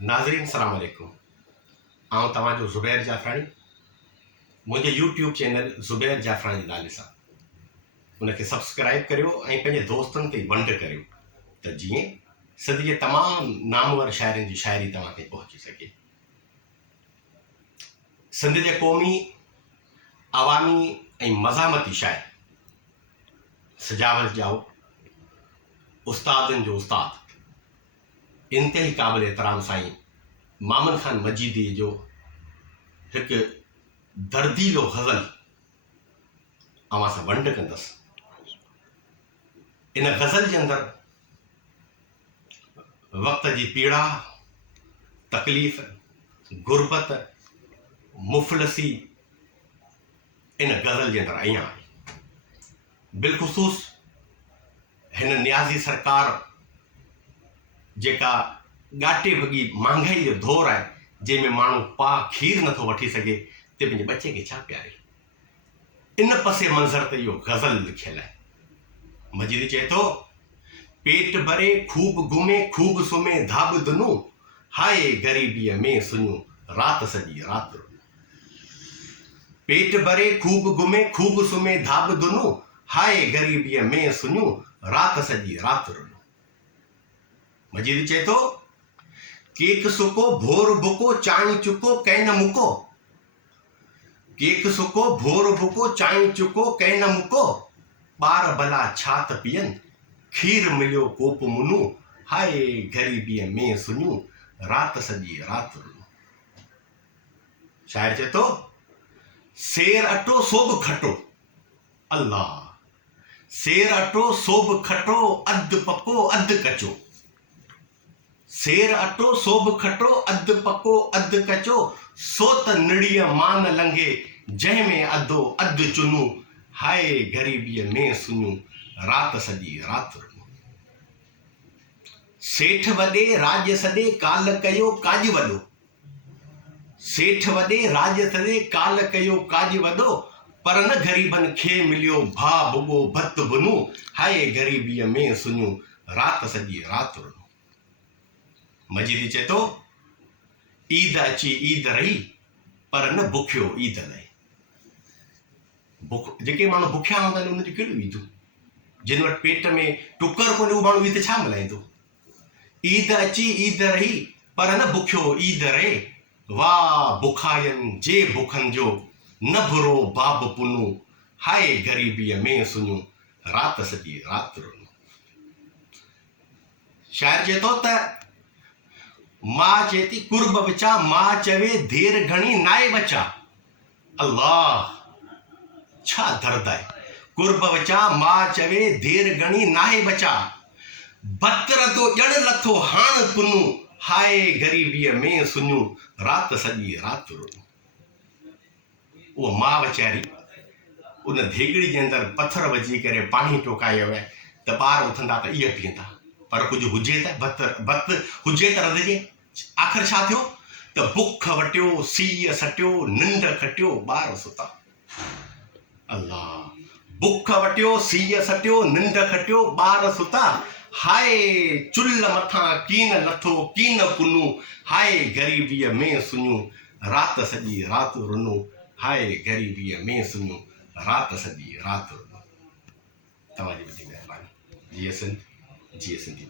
नाज़रीन सलाम अलैकुम। आउं तव्हांजो ज़ुबैर जाफ़राणी। मुंहिंजे यूट्यूब चैनल ज़ुबैर जाफ़राणी नाले सां उनखे सब्सक्राइब करियो ऐं पंहिंजे दोस्तनि खे वंड करियो त जीअं सिंध जे तमामु नामवर शाइरनि जी शाइरी तव्हांखे पहुची सघे। सिंध जे क़ौमी अवामी ऐं मज़ामती शाइर सजावत जाओ उस्तादनि जो उस्ताद इंतही क़ाबिल एहतराम साईं मामन ख़ान मजीदी जो हिकु दर्दीलो ग़ज़ल अवां सां वंड कंदसि। इन ग़ज़ल जे अंदरि वक़्त जी पीड़ा, तकलीफ़, गुरबत, मुफ़लसी इन ग़ज़ल जे अंदरि अञा आहे। बिलख़ुसूस हिन नियाज़ी सरकार जेका ॻाटे भॻी महांगाई जो दौर आहे, जंहिंमें माण्हू पाउ खीर नथो वठी सघे ते पंहिंजे बचे खे छा प्यारे। इन पसे मंज़र ते इहो ग़ज़ल लिखियल आहे। मजीद चए थो, पेट भरे खूब घुमे खूब सुम्हे धाब दुनू, हाय ग़रीबीअ में सुञूं रात सॼी रात रुनूं। पेट भरे खूब घुमे खूब सुम्हे धाब दुनू, हाय ग़रीबीअ में सुञूं रात सॼी रात रुनूं। मजीद चए थो, केक सुको भोर बुको चांहि चुको कंहिं न मुको, केक सुको भोर बुको चांहि चुको कंहिं न मुको, ॿार भला छा त पीअनि खीर मिलियो कोप मुनू, हाय ग़रीबीअ में सुञूं रात सॼी रात रुनूं। शाइर चए थो, सेर अटो सोब खटो, अल्लाह सेर अटो सोब खटो अधु पको अधु कचो, सेर अटो सोब खटो अधु पको अधु कचो, सो त निड़ीअ मान लंघे जंहिंमें अधो अधु चुनूं, हाय ग़रीबीअ में सुञूं रात सॼी रात रुनूं। सेठ वॾे राज सॾे काल कयो काज वॾो, सेठ वॾे राज सॾे काल कयो काज वॾो, पर न ग़रीबनि खे मिलियो भाउ भुॻो भत भुनूं, हाय ग़रीबीअ में सुञूं रात सॼी रात रुनूं। मजीदी चए थो, ईद अची ईद रही पर न बुखियो ईद लहे। जेके माण्हू बुखिया हूंदा आहिनि उनजी कहिड़ियूं ईदूं, जिन वटि पेट में टुकर कोन्हे उहो माण्हू ईद छा मल्हाईंदो। ईद अची ईद रही पर न बुखियो ईद रहे, वाह बुखायनि जे बुखनि जो न भुरो बाब पुनूं, हाय ग़रीबीअ में सुञूं रात सॼी रात रुनूं। शाइर चए थो त मां चए थी कुर्ब विचा, मां चवे देर घणी नाए बचा, अल्लाह छा दर्द आहे। कुर्ब विचा मां चवे देर घणी नाहे बचा, बतर तो ॼण लथो हाण पुनूं, हाय ग़रीबीअ में सुञूं रात सॼी रात रुनूं। उहा मां वीचारी उन धेगड़ी जे अंदरि पथर विझी करे पाणी टोकायो आहे त ॿार उथंदा त इहे पीअंदा, पर कुझु हुजे त भत हुजे त रधिजे। आख़िर छा थियो त बुख वटियो सीउ सटियो निंड खटियो ॿार सुता, अल्लाह बुख वटियो सीउ सटियो निंड खटियो ॿार सुता, हाय चुल्ह मथां कीन लथो कीन पुनूं, हाय ग़रीबीअ में सुञूं रात सॼी रात रुनूं, हाय ग़रीबीअ में सुञूं रात सॼी रात रुनूं। तव्हांजी वॾी महिरबानी। जीअं सिंध जीअं सिंधी।